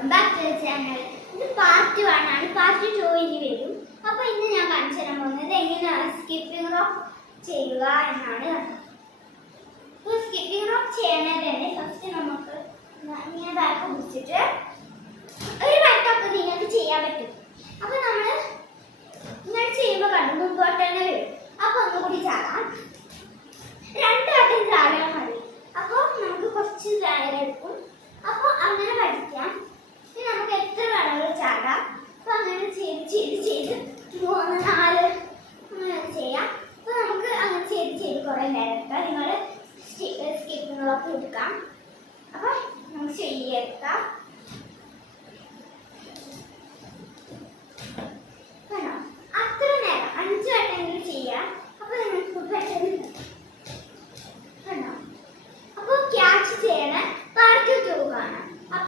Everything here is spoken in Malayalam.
Welcome back to channel. ഇത് പാർട്ട് 1 ആണ്. പാർട്ട് 2 ഇനി വരും. അപ്പോൾ ഇന്ന് ഞാൻ കാണിച്ചു തരാൻ പോകുന്നത് എങ്ങനെയാണ് സ്കിപ്പിംഗ് റോപ്പ് ചെയ്യുക എന്നാണ്. സ്കിപ്പിംഗ് റോപ്പ് ചെയ്യാനായിട്ട് തന്നെ ഫസ്റ്റ് നമുക്ക് ഇങ്ങനെ ബാക്ക് പിടിച്ചിട്ട്